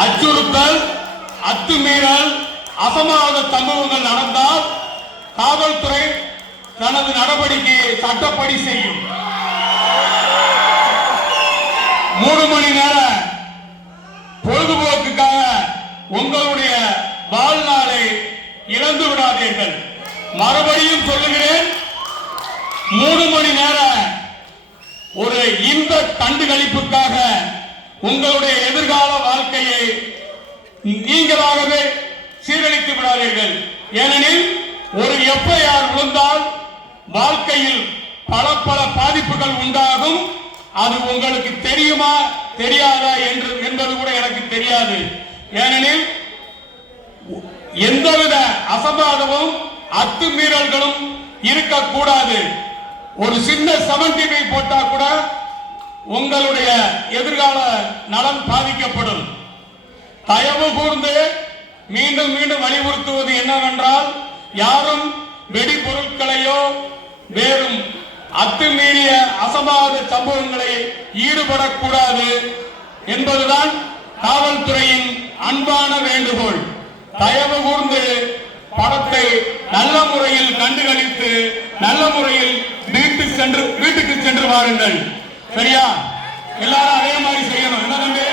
அச்சுறுத்தல், அத்துமீறல், அசம்பாவித சம்பவங்கள் நடந்தால் காவல்துறை தனது நடவடிக்கையை சட்டப்படி செய்யும். 3 மணி நேர பொழுதுபோக்குக்காக உங்களுடைய வாழ்நாளை இழந்து விடாதீர்கள். மறுபடியும் சொல்லுகிறேன், 3 மணி நேர ஒரு இன்ப கண்டுகளிப்புக்காக உங்களுடைய எதிர்கால வாழ்க்கையை நீங்களாகவே சீரழித்து விடாதீர்கள். ஏனெனில் ஒரு எஃப்ஐஆர் விழுந்தால் வாழ்க்கையில் பல பல பாதிப்புகள் உண்டாகும். அது உங்களுக்கு தெரியுமா தெரியாதா என்பது கூட எனக்கு தெரியாது. ஏனெனில் எந்தவித அசம்பாதமும் அத்துமீறல்களும் இருக்கக்கூடாது. ஒரு சின்ன 75 போட்டா கூட உங்களுடைய எதிர்கால நலன் பாதிக்கப்படும். தயவு கூர்ந்து மீண்டும் மீண்டும் வலியுறுத்துவது என்னவென்றால், யாரும் வெடிபொருட்களையோ வேறும் அத்துமீறிய அசம்பாவித சம்பவங்களை ஈடுபடக்கூடாது என்பதுதான் காவல்துறையின் அன்பான வேண்டுகோள். தயவு கூர்ந்து படத்தை நல்ல முறையில் கண்டுகளித்து நல்ல முறையில் வீட்டுக்கு சென்று வாருங்கள். சரியா? எல்லாரும் அதே மாதிரி செய்யணும். என்ன தம்பி?